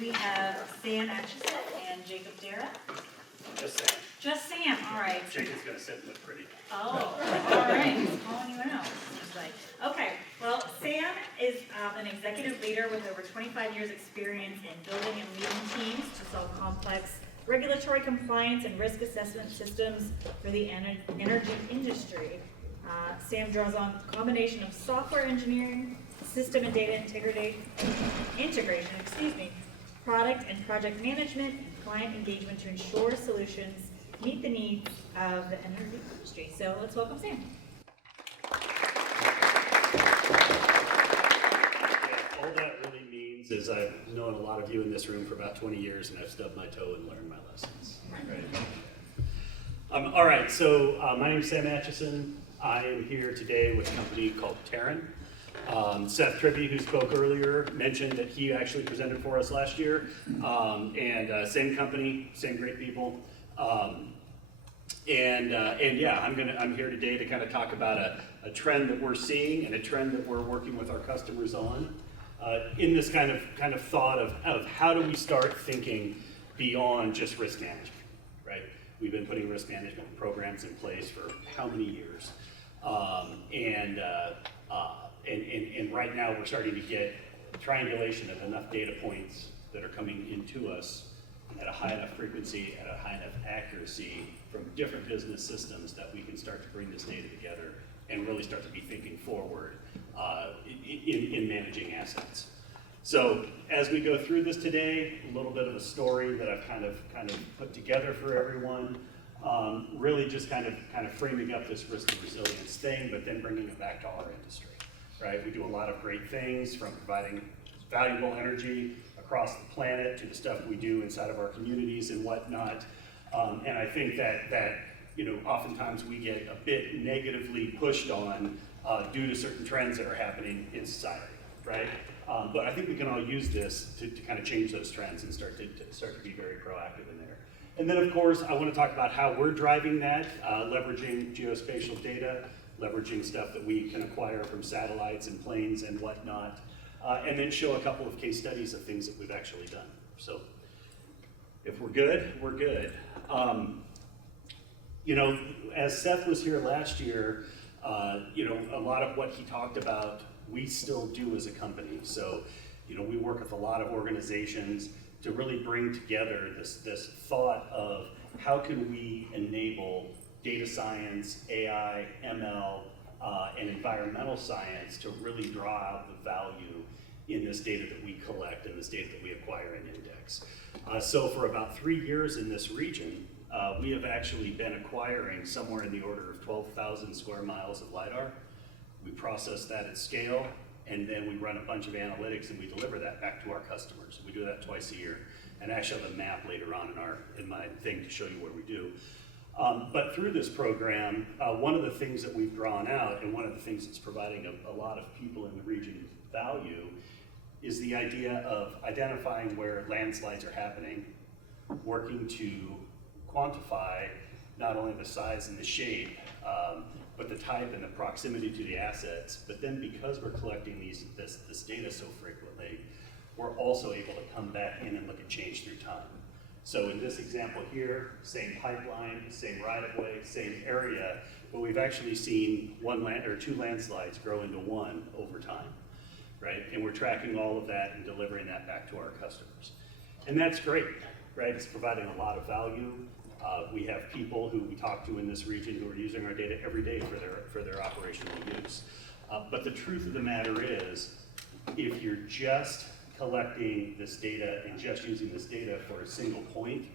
We have Sam Acheson and Jacob Dara. Just Sam. Just Sam, all right. Jacob's gonna sit and look pretty. Oh, all right, he's calling you out, seems like. Okay, well, Sam is an executive leader with over 25 years experience in building and leading teams to solve complex regulatory compliance and risk assessment systems for the energy industry. Sam draws on a combination of software engineering, system and data integration, product and project management, and client engagement to ensure solutions meet the needs of the energy industry. So let's welcome Sam. Yeah, all that really means is I've known a lot of you in this room for about 20 years, and I've stubbed my toe and learned my lessons. Right? All right, so my name is Sam Acheson. I am here today with a company called Teren. Seth Tribby, who spoke earlier, mentioned that he actually presented for us last year, and same company, same great people, and yeah, I'm here today to kind of talk about a trend that we're seeing and a trend that we're working with our customers on, in this kind of thought of how do we start thinking beyond just risk management, right? We've been putting risk management programs in place for how many years, and right now we're starting to get triangulation of enough data points that are coming into us at a high enough frequency, at a high enough accuracy from different business systems that we can start to bring this data together and really start to be thinking forward in managing assets. So as we go through this today, a little bit of a story that I've kind of put together for everyone, really just kind of framing up this risk and resilience thing, but then bringing it back to our industry, right? We do a lot of great things, from providing valuable energy across the planet to the stuff we do inside of our communities and whatnot. And I think that oftentimes we get a bit negatively pushed on due to certain trends that are happening in society, right? But I think we can all use this to kind of change those trends and start to be very proactive in there. And then, of course, I want to talk about how we're driving that, leveraging geospatial data, leveraging stuff that we can acquire from satellites and planes and whatnot, and then show a couple of case studies of things that we've actually done. So if we're good, we're good. As Seth was here last year, a lot of what he talked about, we still do as a company. So, we work with a lot of organizations to really bring together this thought of how can we enable data science, AI, ML, and environmental science to really draw out the value in this data that we collect and this data that we acquire and index. So for about 3 years in this region, we have actually been acquiring somewhere in the order of 12,000 square miles of LiDAR. We process that at scale, and then we run a bunch of analytics and we deliver that back to our customers. We do that twice a year, and I actually have a map later on in my thing to show you what we do. But through this program, one of the things that we've drawn out, and one of the things that's providing a lot of people in the region value, is the idea of identifying where landslides are happening, working to quantify not only the size and the shape, but the type and the proximity to the assets. But then, because we're collecting this data so frequently, we're also able to come back in and look at change through time. So in this example here, same pipeline, same right-of-way, same area, but we've actually seen two landslides grow into one over time, right? And we're tracking all of that and delivering that back to our customers. And that's great, right? It's providing a lot of value. We have people who we talk to in this region who are using our data every day for their operational use. But the truth of the matter is, if you're just collecting this data and just using this data for a single point,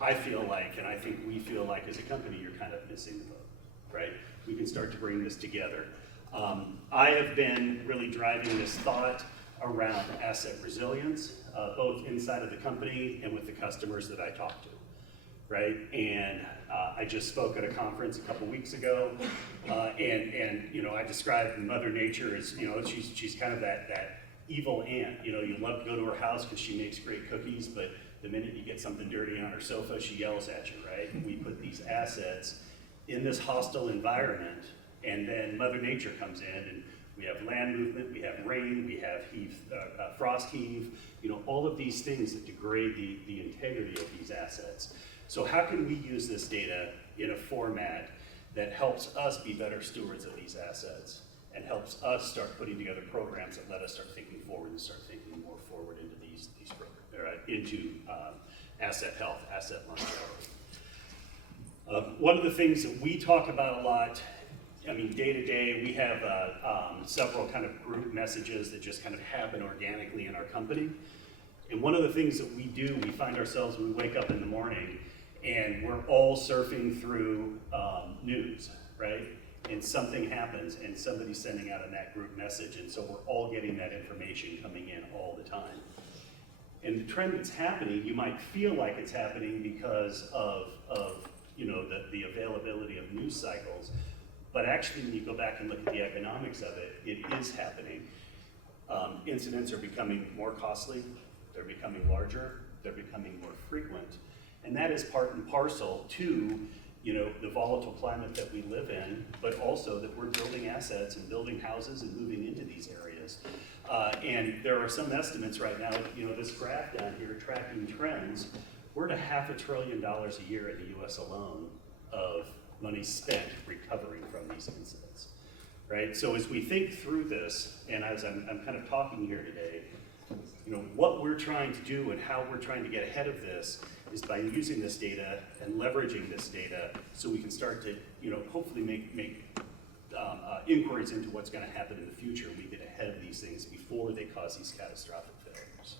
I feel like, and I think we feel like as a company, you're kind of missing the boat, right? We can start to bring this together. I have been really driving this thought around asset resilience, both inside of the company and with the customers that I talk to, right? And I just spoke at a conference a couple weeks ago, and I described Mother Nature as, she's kind of that evil aunt. You love to go to her house because she makes great cookies, but the minute you get something dirty on her sofa, she yells at you, right? And we put these assets in this hostile environment, and then Mother Nature comes in, and We have land movement, we have rain, we have frost heave, all of these things that degrade the integrity of these assets. So how can we use this data in a format that helps us be better stewards of these assets and helps us start putting together programs that let us start thinking forward and start thinking more forward into these programs, into asset health, asset longevity. One of the things that we talk about a lot, day to day, we have several kind of group messages that just kind of happen organically in our company. And one of the things that we do, we find ourselves, we wake up in the morning and we're all surfing through news, right? And something happens and somebody's sending out in that group message. And so we're all getting that information coming in all the time. And the trend that's happening, you might feel like it's happening because of the availability of news cycles. But actually, when you go back and look at the economics of it, it is happening. Incidents are becoming more costly, they're becoming larger, they're becoming more frequent. And that is part and parcel to the volatile climate that we live in, but also that we're building assets and building houses and moving into these areas. And there are some estimates right now, this graph down here tracking trends, we're at $500 billion a year in the US alone of money spent recovering from these incidents, right? So as we think through this, and as I'm kind of talking here today, what we're trying to do and how we're trying to get ahead of this is by using this data and leveraging this data so we can start to, hopefully make inquiries into what's going to happen in the future. We get ahead of these things before they cause these catastrophic failures.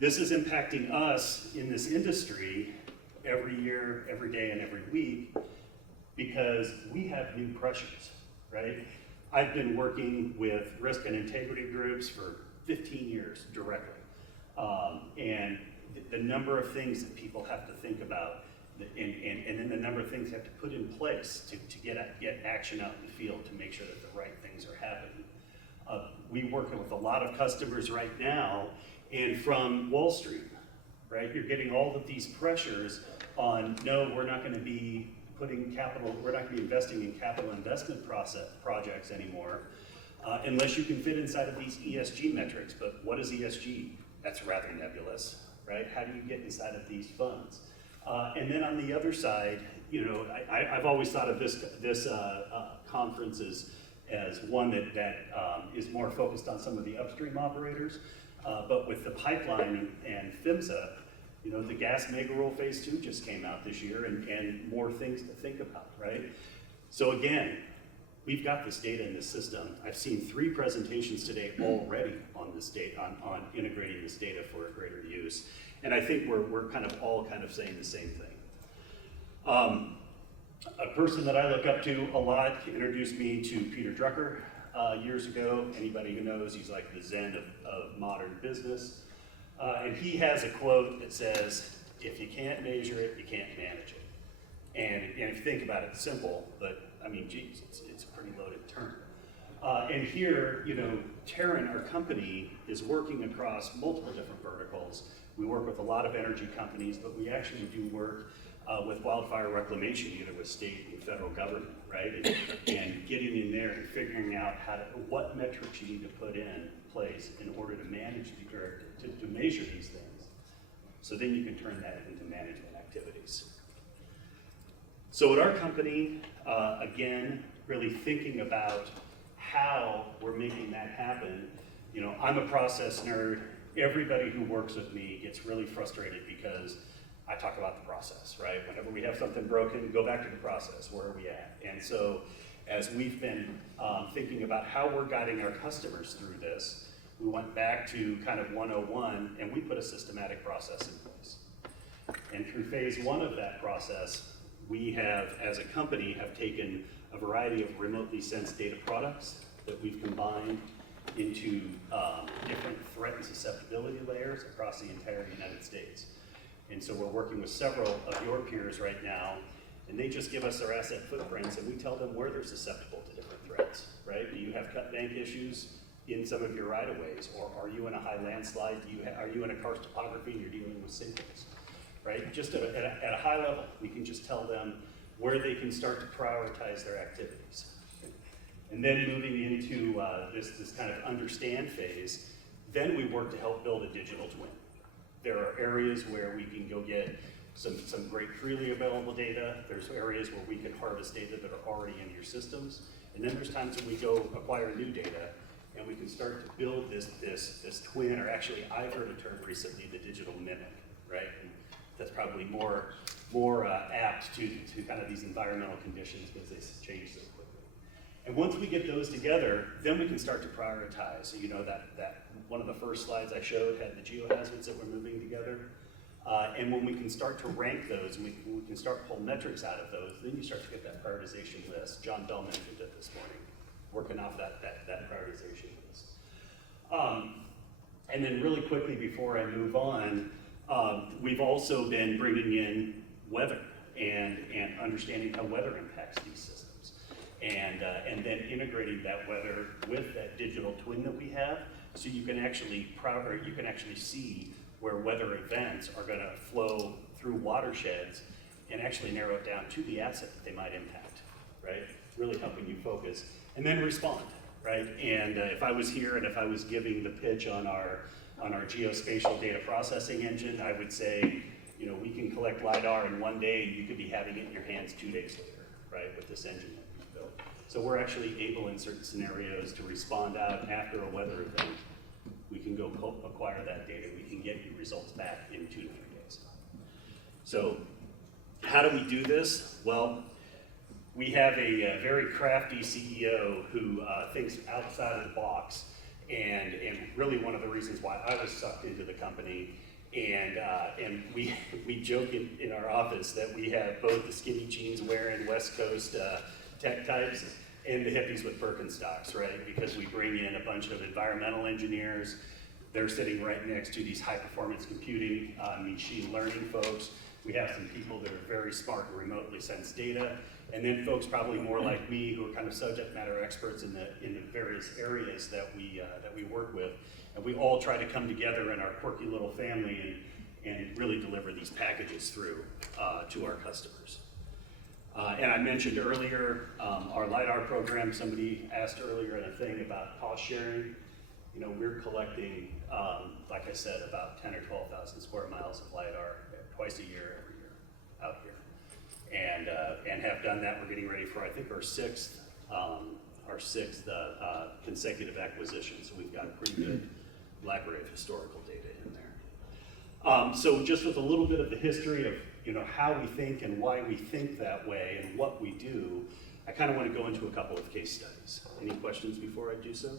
This is impacting us in this industry every year, every day, and every week because we have new pressures, right? I've been working with risk and integrity groups for 15 years directly. And the number of things that people have to think about and then the number of things they have to put in place to get action out in the field to make sure that the right things are happening. We're working with a lot of customers right now and from Wall Street, right? You're getting all of these pressures on, no, we're not going to be putting capital, we're not going to be investing in capital investment projects anymore unless you can fit inside of these ESG metrics. But what is ESG? That's rather nebulous, right? How do you get inside of these funds? And then on the other side, I've always thought of this conference as one that is more focused on some of the upstream operators. But with the pipeline and PHMSA, the gas mega rule phase 2 just came out this year and more things to think about, right? So again, we've got this data in this system. I've seen 3 presentations today already on this data, on integrating this data for a greater use. And I think we're kind of all saying the same thing. A person that I look up to a lot introduced me to Peter Drucker years ago. Anybody who knows, he's like the Zen of modern business. And he has a quote that says, if you can't measure it, you can't manage it. And if you think about it, it's simple, but geez, it's a pretty loaded term. And here, Teren, our company, is working across multiple different verticals. We work with a lot of energy companies, but we actually do work with wildfire reclamation, either with state and federal government, right? And getting in there and figuring out what metrics you need to put in place in order to manage or to measure these things. So then you can turn that into management activities. So at our company, again, really thinking about how we're making that happen. I'm a process nerd. Everybody who works with me gets really frustrated because I talk about the process, right? Whenever we have something broken, go back to the process. Where are we at? And so as we've been thinking about how we're guiding our customers through this, we went back to kind of 101 and we put a systematic process in place. And through phase 1 of that process, we have, as a company, have taken a variety of remotely sensed data products that we've combined into different threat and susceptibility layers across the entire United States. And so we're working with several of your peers right now, and they just give us their asset footprints, and we tell them where they're susceptible to different threats, right? Do you have cut bank issues in some of your right-of-ways, or are you in a high landslide? Are you in a karst topography and you're dealing with sinkholes, right? Just at a high level, we can just tell them where they can start to prioritize their activities. And then moving into this kind of understand phase, then we work to help build a digital twin. There are areas where we can go get some great freely available data. There's areas where we can harvest data that are already in your systems. And then there's times when we go acquire new data and we can start to build this twin, or actually I've heard a term recently, the digital mimic, right? And that's probably more apt to kind of these environmental conditions because they change so quickly. And once we get those together, then we can start to prioritize. So, you know, that one of the first slides I showed had the geohazards that we're moving together. And when we can start to rank those, and we can start to pull metrics out of those, then you start to get that prioritization list. John Bell mentioned it this morning, working off that prioritization list. And then really quickly before I move on, we've also been bringing in weather and understanding how weather impacts these systems. And then integrating that weather with that digital twin that we have, so you can actually see where weather events are going to flow through watersheds and actually narrow it down to the asset that they might impact, right? Really helping you focus and then respond, right? And if I was here and if I was giving the pitch on our geospatial data processing engine, I would say, you know, we can collect LiDAR in one day and you could be having it in your hands 2 days later, right, with this engine that we've built. So we're actually able in certain scenarios to respond out after a weather event. We can go acquire that data. We can get you results back in 2 to 3 days. So how do we do this? Well, we have a very crafty CEO who thinks outside of the box, and really one of the reasons why I was sucked into the company. And we joke in our office that we have both the skinny jeans wearing West Coast tech types and the hippies with Birkenstocks, right? Because we bring in a bunch of environmental engineers. They're sitting right next to these high performance computing, machine learning folks. We have some people that are very smart and remotely sense data. And then folks probably more like me who are kind of subject matter experts in the various areas that we work with. And we all try to come together in our quirky little family and really deliver these packages through to our customers. And I mentioned earlier our LiDAR program. Somebody asked earlier in a thing about cost sharing. You know, we're collecting, like I said, about 10 or 12,000 square miles of LiDAR twice a year, every year, out here. And have done that. We're getting ready for, I think, our sixth consecutive acquisition. So we've got a pretty good library of historical data in there. So just with a little bit of the history of, you know, how we think and why we think that way and what we do, I kind of want to go into a couple of case studies. Any questions before I do so?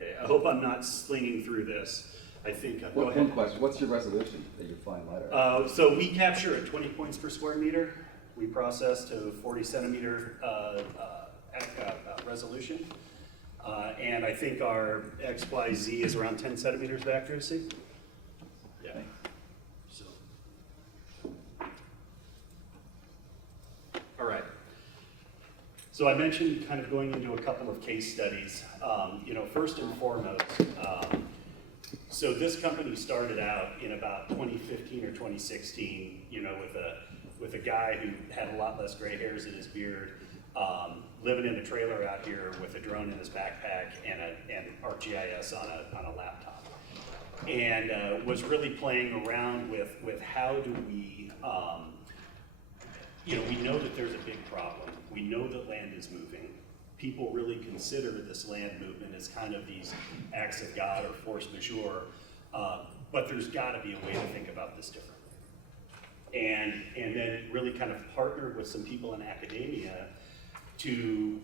Okay, I hope I'm not slinging through this. I think, go ahead. One question, what's your resolution that you find LiDAR? So we capture at 20 points per square meter. We process to 40 centimeter resolution. And I think our XYZ is around 10 centimeters of accuracy. Yeah. So. All right. So I mentioned kind of going into a couple of case studies. You know, first and foremost, so this company started out in about 2015 or 2016, you know, with a guy who had a lot less gray hairs in his beard, living in a trailer out here with a drone in his backpack and ArcGIS on a laptop, and was really playing around with how do we, you know, we know that there's a big problem. We know that land is moving. People really consider this land movement as kind of these acts of God or force majeure, but there's got to be a way to think about this differently. And then really kind of partnered with some people in academia to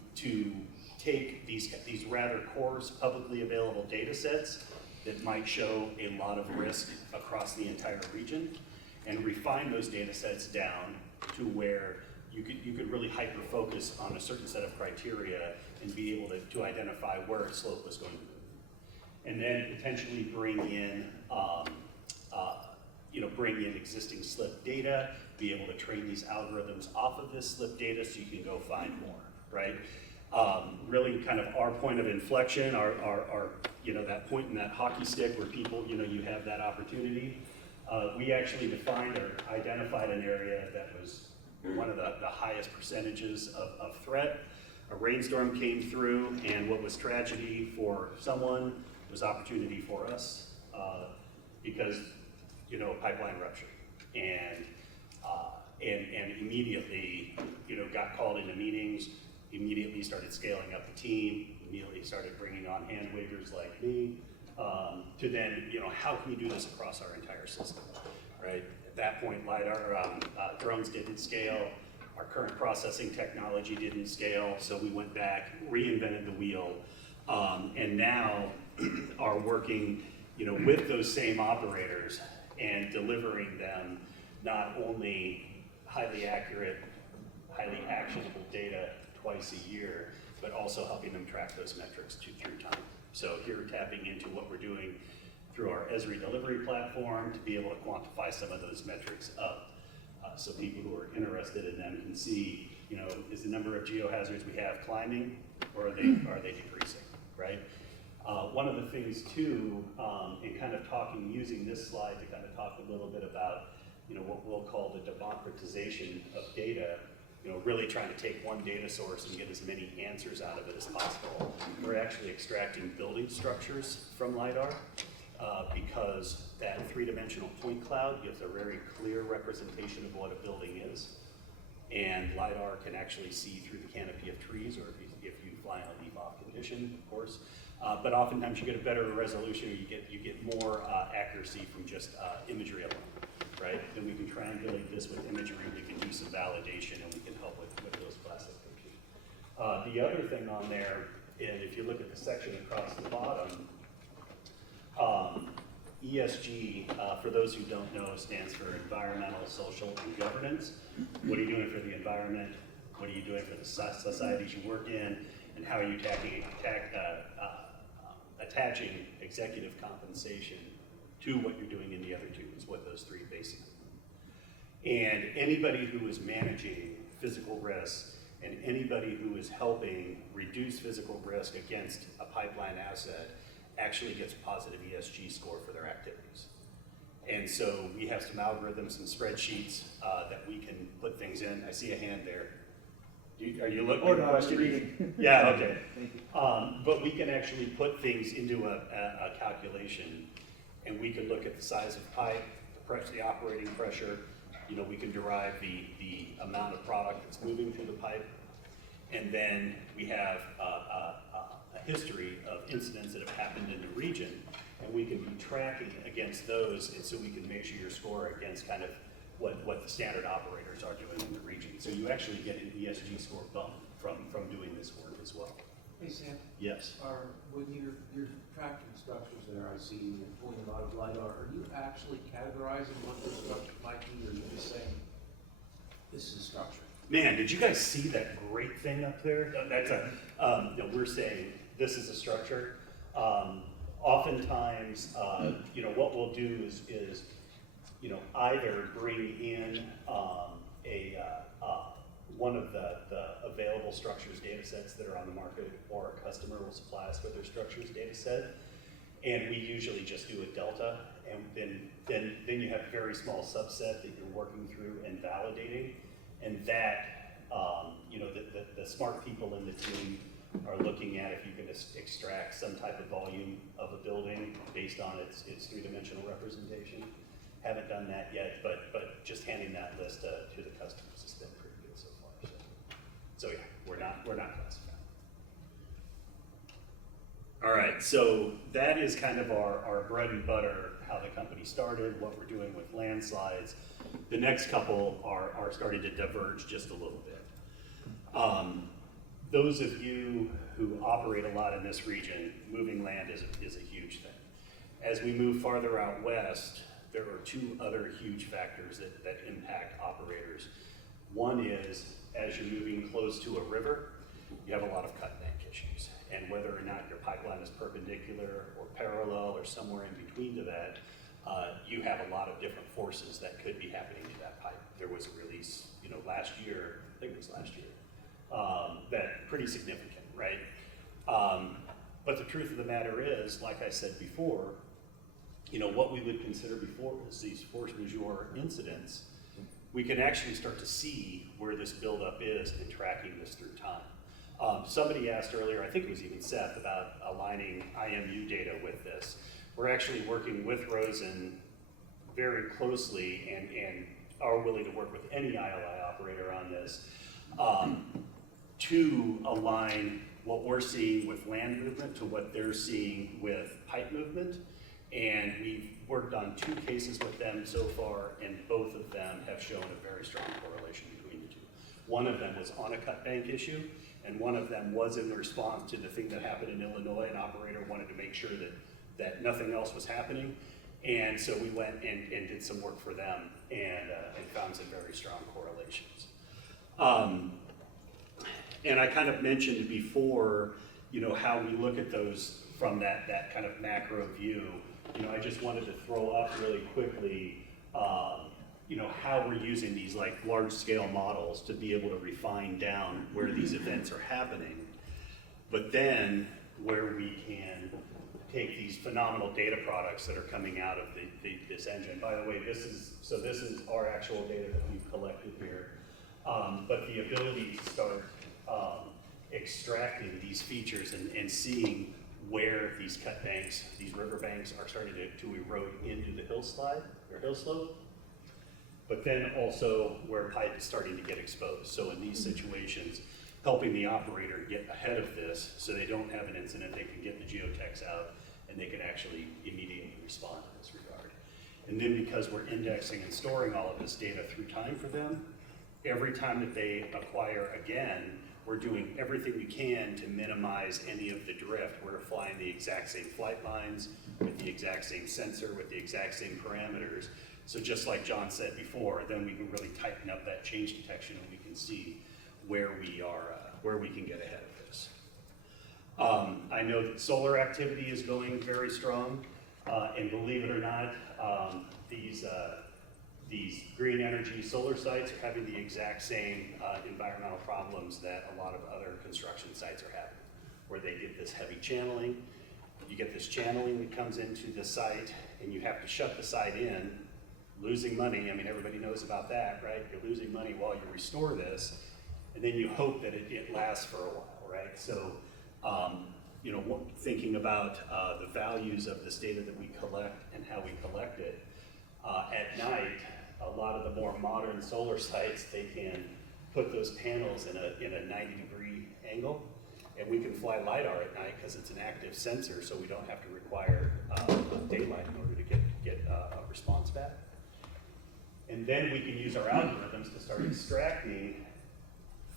take these rather coarse, publicly available data sets that might show a lot of risk across the entire region and refine those data sets down to where you could really hyper-focus on a certain set of criteria and be able to identify where a slope was going to move. And then potentially bring in existing slip data, be able to train these algorithms off of this slip data so you can go find more, right? Really kind of our point of inflection, our you know, that point in that hockey stick where people, you know, you have that opportunity. We actually defined or identified an area that was one of the highest percentages of threat. a rainstorm came through, and what was tragedy for someone was opportunity for us, because, you know, pipeline rupture. And immediately, you know, got called into meetings, immediately started scaling up the team, immediately started bringing on hand wavers like me, to then, you know, how can we do this across our entire system, right? At that point, LiDAR, drones didn't scale, our current processing technology didn't scale, so we went back, reinvented the wheel, and now are working, you know, with those same operators and delivering them not only highly accurate, highly actionable data twice a year, but also helping them track those metrics through time. So here we're tapping into what we're doing through our Esri delivery platform to be able to quantify some of those metrics up, so people who are interested in them can see, you know, is the number of geohazards we have climbing, or are they decreasing, right? One of the things too, in kind of talking, using this slide to kind of talk a little bit about, you know, what we'll call the democratization of data, you know, really trying to take one data source and get as many answers out of it as possible. We're actually extracting building structures from LiDAR, because that three-dimensional point cloud gives a very clear representation of what a building is. And LiDAR can actually see through the canopy of trees, or if you fly in a leaf-off condition, of course. But oftentimes you get a better resolution, or you get more accuracy from just imagery alone, right? Then we can triangulate this with imagery, we can do some validation, and we can help with those classifications. The other thing on there, and if you look at the section across the bottom, ESG, for those who don't know, stands for environmental, social, and governance. What are you doing for the environment? What are you doing for the societies you work in? And how are you attaching executive compensation to what you're doing in the other two, is what those three basically mean. And anybody who is managing physical risk, and anybody who is helping reduce physical risk against a pipeline asset actually gets a positive ESG score for their activities. And so we have some algorithms and spreadsheets that we can put things in. I see a hand there. Are you looking at a question? Yeah, okay. But we can actually put things into a calculation, and we can look at the size of pipe, the operating pressure. You know, we can derive the amount of product that's moving through the pipe, and then we have a history of incidents that have happened in the region, and we can be tracking against those, and so we can measure your score against kind of what the standard operators are doing in the region. So you actually get an ESG score bump from doing this work as well. Hey Sam. Yes. When you're tracking structures there, I see you pulling a lot of LiDAR, are you actually categorizing what the structure might be, or are you just saying, this is a structure? Man, did you guys see that great thing up there? That's no, we're saying this is a structure. Oftentimes, you know, what we'll do is you know, either bring in one of the available structures data sets that are on the market, or a customer will supply us with their structures data set, and we usually just do a delta, and then you have a very small subset that you're working through and validating, and that you know, the smart people in the team are looking at if you can extract some type of volume of a building based on its three-dimensional representation. Haven't done that yet, but just handing that list to the customers has been pretty good so far. So yeah, we're not classified. All right, so that is kind of our bread and butter, how the company started, what we're doing with Landslides. The next couple are starting to diverge just a little bit. Those of you who operate a lot in this region, moving land is a huge thing. As we move farther out west, there are two other huge factors that impact operators. One is, as you're moving close to a river, you have a lot of cut bank issues. And whether or not your pipeline is perpendicular or parallel or somewhere in between to that, you have a lot of different forces that could be happening to that pipe. There was a release, you know, last year, I think it was last year, that pretty significant, right? But the truth of the matter is, like I said before, you know, what we would consider before is these force majeure incidents, we can actually start to see where this buildup is in tracking this through time. Somebody asked earlier, I think it was even Seth, about aligning IMU data with this. We're actually working with Rosen very closely and are willing to work with any ILI operator on this to align what we're seeing with land movement to what they're seeing with pipe movement. And we've worked on 2 cases with them so far, and both of them have shown a very strong correlation between the 2. One of them was on a cut bank issue, and one of them was in response to the thing that happened in Illinois. An operator wanted to make sure that nothing else was happening. And so we went and did some work for them and found some very strong correlations. And I kind of mentioned before, how we look at those from that kind of macro view. I just wanted to throw up really quickly, how we're using these like large scale models to be able to refine down where these events are happening, but then where we can take these phenomenal data products that are coming out of this engine. By the way, this is our actual data that we've collected here, but the ability to start extracting these features and seeing where these cut banks, these river banks are starting to erode into the hillslide or hill slope, but then also where pipe is starting to get exposed. So in these situations, helping the operator get ahead of this so they don't have an incident, they can get the geotechs out and they can actually immediately respond in this regard. And then because we're indexing and storing all of this data through time for them, every time that they acquire again, we're doing everything we can to minimize any of the drift. We're flying the exact same flight lines with the exact same sensor, with the exact same parameters. So just like John said before, then we can really tighten up that change detection and we can see where we are, where we can get ahead of this. I know that solar activity is going very strong, and believe it or not, these green energy solar sites are having the exact same environmental problems that a lot of other construction sites are having, where they get this heavy channeling. You get this channeling that comes into the site, and you have to shut the site in, losing money. I mean, everybody knows about that, right? You're losing money while you restore this, and then you hope that it lasts for a while, right? So, thinking about the values of this data that we collect and how we collect it, at night, a lot of the more modern solar sites, they can put those panels in a 90-degree angle, and we can fly LiDAR at night because it's an active sensor, so we don't have to require daylight in order to get a response back. And then we can use our algorithms to start extracting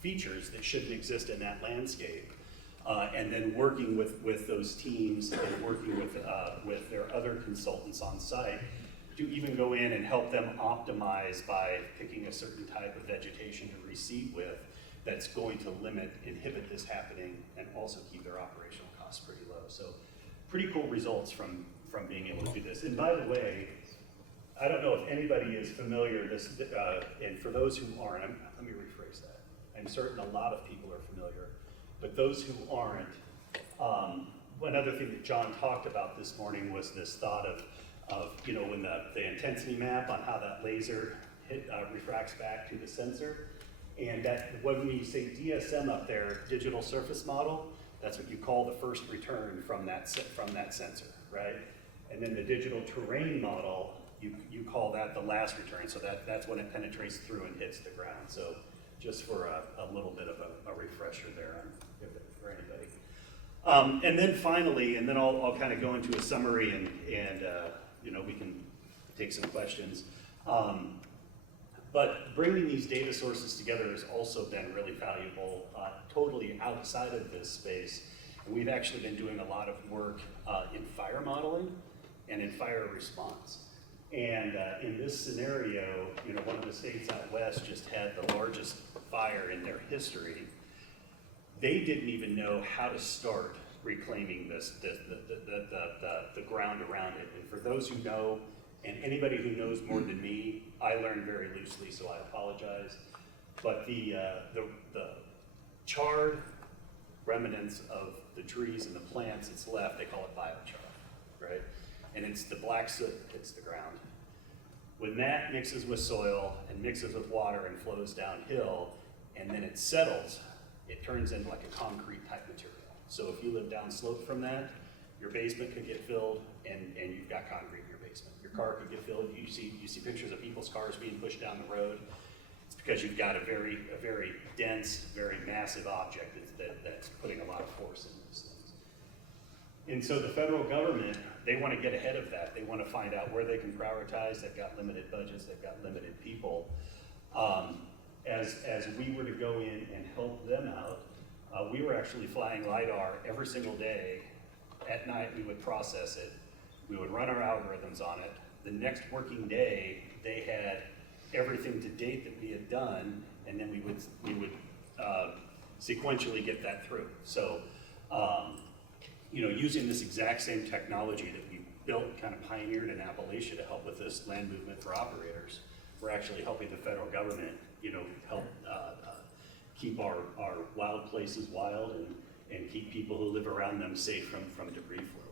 features that shouldn't exist in that landscape, and then working with those teams and working with their other consultants on site to even go in and help them optimize by picking a certain type of vegetation to reseed with that's going to inhibit this happening and also keep their operational costs pretty low. So pretty cool results from being able to do this. And by the way, I don't know if anybody is familiar, and for those who aren't, let me rephrase that. I'm certain a lot of people are familiar, but those who aren't, one other thing that John talked about this morning was this thought of when the intensity map on how that laser refracts back to the sensor, and that when we say DSM up there, digital surface model, that's what you call the first return from that sensor, right? And then the digital terrain model, you call that the last return, so that's when it penetrates through and hits the ground. So just for a little bit of a refresher there for anybody. And then finally, and then I'll kind of go into a summary and we can take some questions. But bringing these data sources together has also been really valuable, totally outside of this space. And we've actually been doing a lot of work in fire modeling and in fire response. And in this scenario, one of the states out west just had the largest fire in their history. They didn't even know how to start reclaiming the ground around it. And for those who know, and anybody who knows more than me, I learn very loosely, so I apologize. But the charred remnants of the trees and the plants that's left, they call it biochar, right? And it's the black soot that hits the ground. When that mixes with soil and mixes with water and flows downhill, and then it settles, it turns into like a concrete type material. So if you live downslope from that, your basement could get filled and you've got concrete in your basement. Your car could get filled. You see pictures of people's cars being pushed down the road. It's because you've got a very dense, very massive object that's putting a lot of force in those things. And so the federal government, they want to get ahead of that. They want to find out where they can prioritize. They've got limited budgets. They've got limited people. As we were to go in and help them out, we were actually flying LiDAR every single day. At night, we would process it. We would run our algorithms on it. The next working day, they had everything to date that we had done, and then we would sequentially get that through. So, using this exact same technology that we built, kind of pioneered in Appalachia to help with this land movement for operators, we're actually helping the federal government, help keep our wild places wild and keep people who live around them safe from debris flow.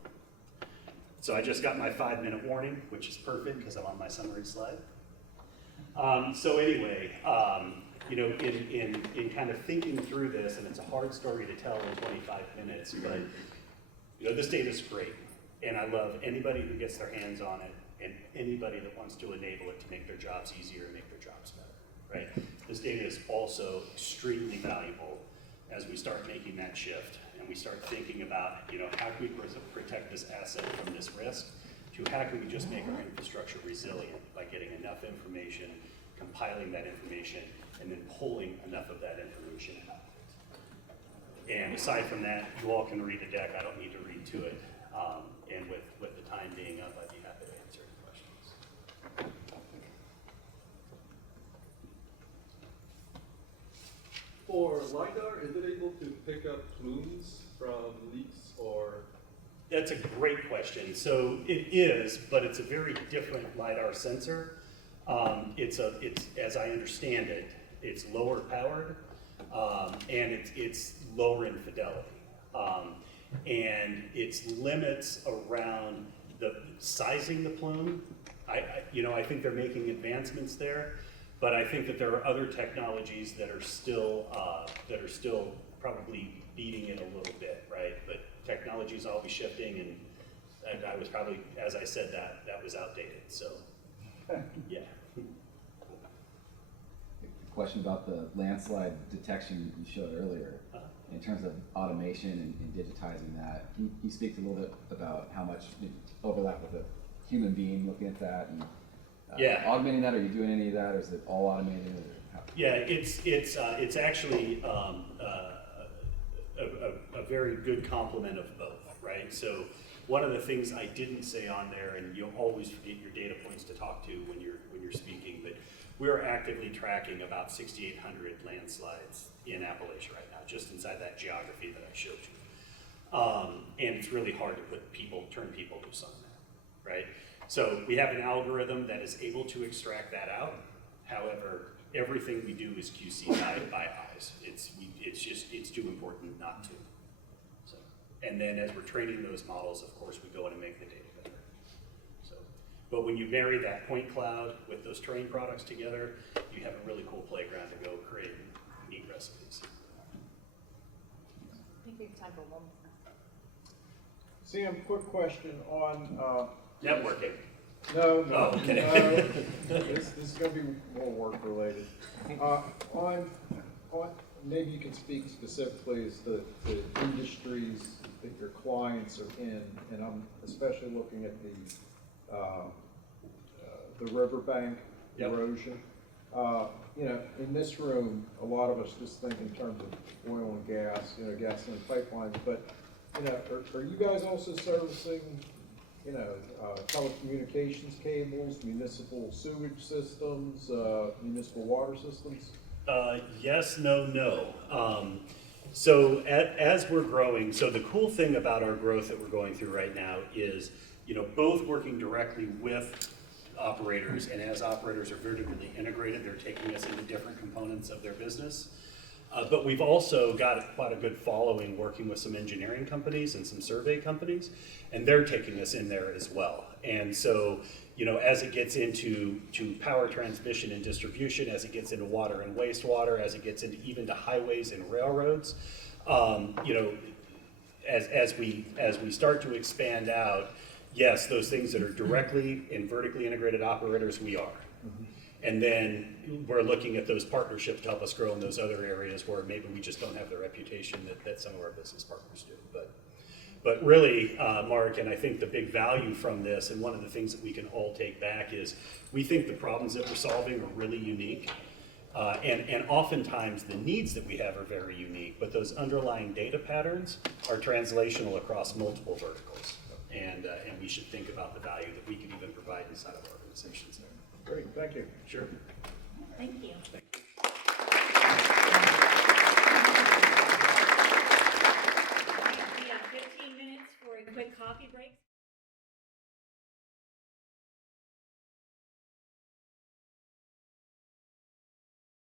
So I just got my 5-minute warning, which is perfect because I'm on my summary slide. So anyway, in kind of thinking through this, and it's a hard story to tell in 25 minutes, but this data is great, and I love anybody who gets their hands on it and anybody that wants to enable it to make their jobs easier and make their jobs better, right? This data is also extremely valuable as we start making that shift and we start thinking about, how can we protect this asset from this risk, to how can we just make our infrastructure resilient by getting enough information, compiling that information, and then pulling enough of that information out. And aside from that, you all can read the deck. I don't need to read to it. And with the time being up, I'd be happy to answer any questions. For LiDAR, is it able to pick up plumes from leaks or? That's a great question. So it is, but it's a very different LiDAR sensor. It's as I understand it, it's lower powered, and it's lower in fidelity. And its limits around the sizing the plume, I think they're making advancements there, but I think that there are other technologies that are still probably beating it a little bit, right? But technology is always shifting, and I was probably, as I said, that was outdated. So, yeah. Question about the landslide detection you showed earlier. In terms of automation and digitizing that, can you speak a little bit about how much overlap with a human being looking at that and augmenting that? Are you doing any of that, or is it all automated? Or how? Yeah, it's actually a very good complement of both, right? So one of the things I didn't say on there, and you'll always forget your data points to talk to when you're speaking, but we're actively tracking about 6,800 landslides in Appalachia right now, just inside that geography that I showed you. And it's really hard to turn people loose on that, right? So we have an algorithm that is able to extract that out. However, everything we do is QC by eyes. It's too important not to. So, and then as we're training those models, of course, we go in and make the data better. So, but when you marry that point cloud with those terrain products together, you have a really cool playground to go create neat recipes. I think we have time for one more. Sam, quick question on, Networking. no, Oh, okay. this is gonna be more work related. On, maybe you can speak specifically as to the industries that your clients are in, and I'm especially looking at the riverbank Yep. erosion. In this room, a lot of us just think in terms of oil and gas, gasoline pipelines, but, are you guys also servicing, telecommunications cables, municipal sewage systems, municipal water systems? Yes, no. So as we're growing, so the cool thing about our growth that we're going through right now is, both working directly with operators, and as operators are vertically integrated, they're taking us into different components of their business. But we've also got quite a good following working with some engineering companies and some survey companies, and they're taking us in there as well. And so, as it gets into power transmission and distribution, as it gets into water and wastewater, as it gets into even to highways and railroads, as we start to expand out, yes, those things that are directly and vertically integrated operators, we are. And then we're looking at those partnerships to help us grow in those other areas where maybe we just don't have the reputation that some of our business partners do. But really, Mark, and I think the big value from this, and one of the things that we can all take back is, we think the problems that we're solving are really unique. And oftentimes the needs that we have are very unique, but those underlying data patterns are translational across multiple verticals. And we should think about the value that we can even provide inside of organizations there. Great, thank you. Sure. Thank you.